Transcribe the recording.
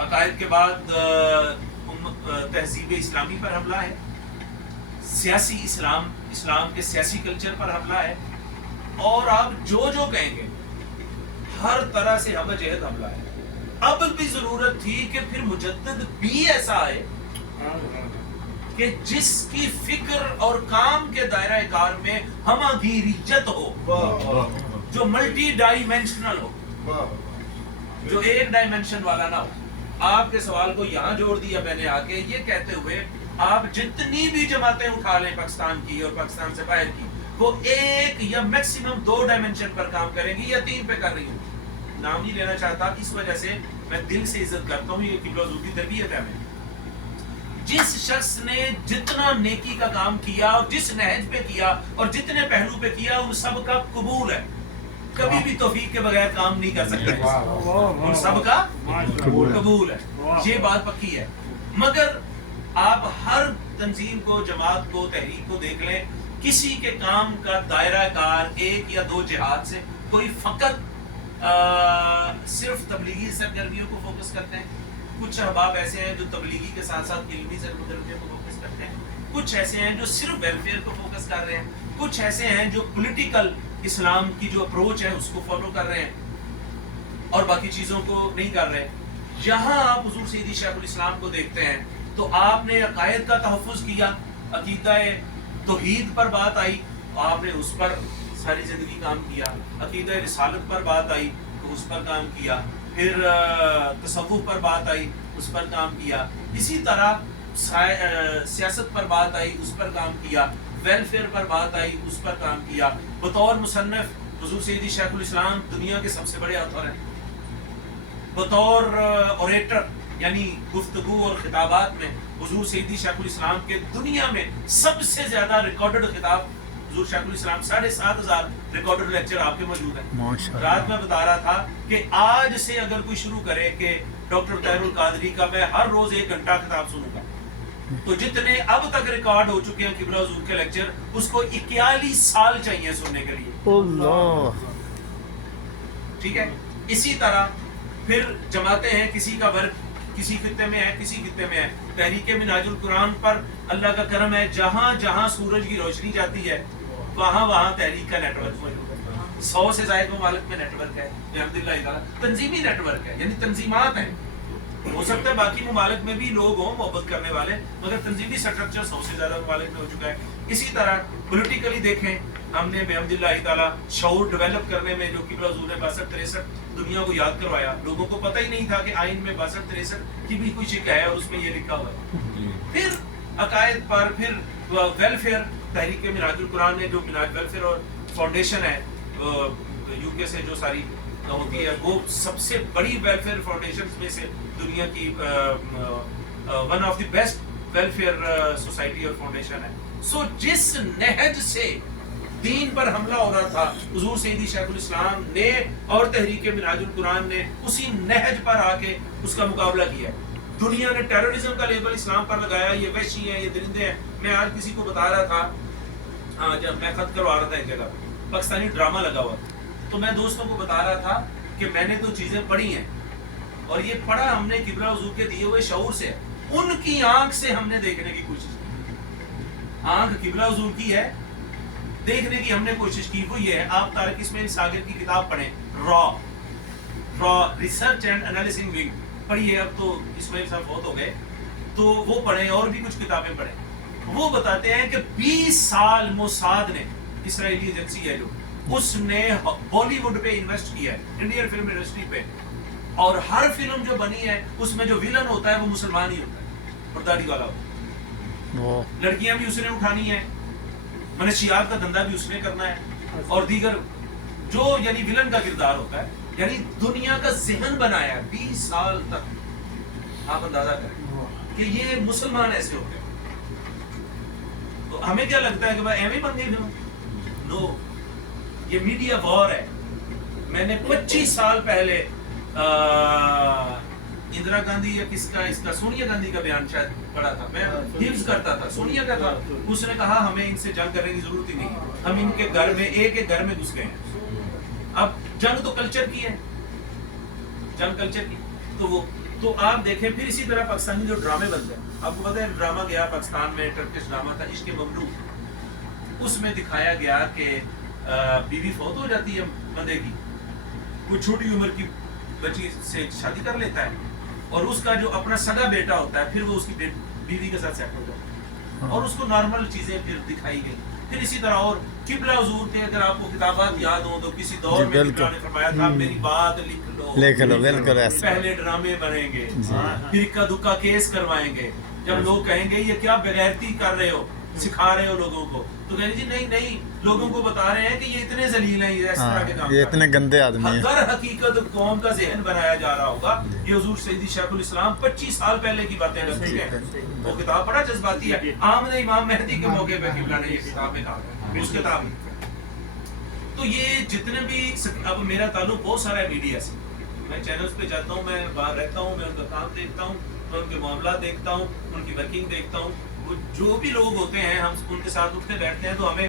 عقائد کے بعد تہذیب اسلامی پر حملہ ہے، سیاسی اسلام کے سیاسی کلچر پر حملہ ہے، اور آپ جو کہیں گے ہر طرح سے ہمہ جہت حملہ ہے۔ اب بھی ضرورت تھی کہ پھر مجدد بھی ایسا آئے کہ جس کی فکر اور کام کے دائرہ کار میں ہمہ گیریت ہو، جو ملٹی ڈائمینشنل ہو، جو ایک ڈائمینشن والا نہ ہو۔ آپ کے سوال کو یہاں جوڑ دیا میں نے آ کے یہ کہتے ہوئے، آپ جتنی بھی جماعتیں اٹھا لیں پاکستان کی اور پاکستان سے باہر کی، وہ ایک یا میکسیمم 2 ڈائمینشن پر کام کریں گی یا 3 پہ کر رہی ہوں۔ نام نہیں لینا چاہتا، اس وجہ سے میں دل سے عزت کرتا ہوں، یہ قبلہ حضور کی تربیت ہے۔ میں جس شخص نے جتنا نیکی کا کام کیا اور جس نہج پہ کیا اور جتنے پہلو پہ کیا، ان سب کا قبول ہے، کبھی بھی توفیق کے بغیر کام نہیں کر سکتے، ان سب کا قبول ہے، یہ بات پکی ہے۔ مگر آپ ہر تنظیم کو، جماعت کو، تحریک کو دیکھ لیں، کسی کے کام کا دائرہ کار 1 یا 2 جہاد سے، کوئی فقط صرف تبلیغی سرگرمیوں کو فوکس کرتے ہیں، کچھ احباب ایسے ہیں جو تبلیغی کے ساتھ ساتھ علمی سرگرمیوں کو فوکس کرتے ہیں، کچھ ایسے ہیں جو صرف ویلفیئر کو فوکس کر رہے ہیں، کچھ ایسے ہیں جو پولیٹیکل اسلام کی جو اپروچ ہے اس کو فالو کر رہے ہیں اور باقی چیزوں کو نہیں کر رہے۔ جہاں آپ حضور سیدی شیخ الاسلام کو دیکھتے ہیں تو آپ نے عقائد کا تحفظ کیا، عقیدہ توحید پر بات آئی، آپ نے اس پر ساری زندگی کام کیا، عقیدہ رسالت پر بات آئی تو اس پر کام کیا، پھر تصوف پر بات آئی اس پر کام کیا، اسی طرح سیاست پر بات آئی اس پر کام کیا، ویلفیئر پر بات آئی اس پر کام کیا۔ بطور مصنف حضور سیدی شیخ الاسلام دنیا کے سب سے بڑے آتھر ہیں، بطور اوریٹر یعنی گفتگو اور خطابات میں حضور سیدی شیخ الاسلام کے دنیا میں سب سے زیادہ ریکارڈڈ خطاب حضور شیخ الاسلام، 7500 ریکارڈڈ لیکچر آپ کے موجود ہیں۔ رات میں بتا رہا تھا کہ آج سے اگر کوئی شروع کرے کہ ڈاکٹر طاہر القادری کا میں ہر روز 1 گھنٹہ خطاب سنوں گا، تو جتنے اب تک ریکارڈ ہو چکے ہیں قبلہ حضور کے لیکچر، اس کو 41 سال چاہیے سننے کے لیے۔ اللہ، ٹھیک ہے۔ اسی طرح پھر جماعتیں ہیں، کسی کا ورک کسی خطے میں ہے، کسی خطے میں ہے۔ تحریک منہاج القرآن پر اللہ کا کرم ہے، جہاں جہاں سورج کی روشنی جاتی ہے وہاں وہاں تحریک کا نیٹ ورک موجود ہے۔ 100 سے زائد ممالک میں نیٹ ورک ہے، الحمدللہ تعالیٰ تنظیمی نیٹ ورک ہے، یعنی تنظیمات ہیں۔ ہو سکتا ہے باقی ممالک میں بھی لوگ ہوں محبت کرنے والے، مگر تنظیمی سٹرکچر 100 سے زیادہ ممالک میں ہو چکا ہے۔ اسی طرح پولیٹیکلی دیکھیں، ہم نے الحمدللہ تعالیٰ شعور ڈیولپ کرنے میں جو قبلہ حضور نے 62-63 دنیا کو یاد کروایا، لوگوں کو پتہ ہی نہیں تھا کہ آئین میں 62-63 کی بھی کوئی شک ہے اور اس میں یہ لکھا ہوا ہے۔ پھر عقائد پر، پھر ویلفیئر، تحریک منہاج القرآن نے جو منہاج ویلفیئر اور فاؤنڈیشن ہے یو کے سے جو ساری ہوتی ہے، وہ سب سے بڑی ویلفیئر فاؤنڈیشنز میں سے دنیا کی one of the best welfare society اور فاؤنڈیشن ہے۔ سو جس نہج سے دین پر حملہ ہو رہا تھا، حضور سیدی شیخ الاسلام نے اور تحریک منہاج القرآن نے اسی نہج پر آ کے اس کا مقابلہ کیا۔ دنیا نے ٹیررزم کا لیبل اسلام پر لگایا، یہ وحشی ہیں، یہ درندے ہیں۔ میں آج کسی کو بتا رہا تھا، جب میں خط کروا رہا تھا ایک جگہ پاکستانی ڈرامہ لگا ہوا تھا، تو میں دوستوں کو بتا رہا تھا کہ میں نے تو چیزیں پڑھی ہیں اور یہ پڑھا ہم نے قبلہ حضور کے دیے ہوئے شعور سے، ان کی آنکھ سے ہم نے دیکھنے کی کوشش کی۔ آنکھ قبلہ حضور کی ہے، دیکھنے کی ہم نے کوشش کی، وہ یہ ہے، آپ طارق اسماعیل ساگر کی کتاب پڑھیں، را ریسرچ اینڈ انالیسنگ ونگ پڑھیے، اب تو اسماعیل صاحب بہت ہو گئے تو وہ پڑھیں، اور بھی کچھ کتابیں پڑھیں۔ وہ بتاتے ہیں کہ 20 سال موساد نے، اسرائیلی ایجنسی ہے جو، اس نے بالی ووڈ پہ انویسٹ کیا ہے، انڈین فلم انڈسٹری پہ، اور ہر فلم جو بنی ہے اس میں جو ویلن ہوتا ہے وہ مسلمان ہی ہوتا ہے اور داڑھی والا ہوتا ہے، لڑکیاں بھی اس نے اٹھانی ہیں، منشیات کا دھندا بھی اس نے کرنا ہے، اور دیگر جو یعنی ویلن کا کردار ہوتا ہے، یعنی دنیا کا ذہن بنایا ہے 20 سال تک۔ آپ اندازہ کریں کہ یہ مسلمان ایسے ہوتے ہیں، تو ہمیں کیا لگتا ہے کہ بھائی ایویں بن گئی نو، یہ میڈیا وار ہے۔ میں نے 25 سال پہلے اندرا گاندھی یا کس کا، اس کا سونیا گاندھی کا بیان شاید پڑھا تھا، میں حفظ کرتا تھا، سونیا کا تھا، اس نے کہا ہمیں ان سے جنگ کرنے کی ضرورت ہی نہیں، ہم ان کے گھر میں ایک گھر میں گھس گئے ہیں۔ اب جنگ تو کلچر کی ہے، جنگ کلچر کی، تو وہ تو آپ دیکھیں پھر اسی طرح پاکستانی جو ڈرامے بنتے ہیں، آپ کو پتہ ہے ڈرامہ گیا پاکستان میں، ٹرکش ڈرامہ تھا عشق مملوک، اس میں دکھایا گیا کہ بیوی فوت ہو جاتی ہے بندے کی، کوئی چھوٹی عمر کی بچی سے شادی کر لیتا ہے، اور اس کا جو اپنا سگا بیٹا ہوتا ہے پھر وہ اس کی بیوی کے ساتھ سیٹ ہو جاتا ہے، اور اس کو نارمل چیزیں پھر دکھائی گئی. پھر اسی طرح اور قبلہ حضور کے اگر آپ کو کتابات یاد ہوں تو کسی دور میں قبلہ نے فرمایا تھا میری بات لکھ لو، بالکل ایسا. پہلے ڈرامے بنیں گے، پھر اکا دکا کیس کروائیں گے، جب لوگ کہیں گے یہ کیا بغیرتی کر رہے ہو، سکھا رہے ہو لوگوں کو، تو کہیں جی نہیں نہیں، لوگوں کو بتا رہے ہیں کہ یہ اتنے ذلیل ہیں، یہ اس طرح کے کام، یہ اتنے گندے آدمی ہیں. اگر حقیقت قوم کا ذہن بنایا جا رہا ہوگا، یہ حضور سیدی شیخ الاسلام 25 سال پہلے کی باتیں کر چکے ہیں. وہ کتاب بڑا جذباتی ہے، آمد امام مہدی کے موقع پہ قبلہ نے یہ کتاب میں کہا، اس کتاب میں. تو یہ جتنے بھی، اب میرا تعلق بہت سارا ہے میڈیا سے، میں چینلز پہ جاتا ہوں، میں باہر رہتا ہوں، میں ان کا کام دیکھتا ہوں، میں ان کے معاملات دیکھتا ہوں، ان کی ورکنگ دیکھتا ہوں. وہ جو بھی لوگ ہوتے ہیں ہم ان کے ساتھ اٹھتے بیٹھتے ہیں تو ہمیں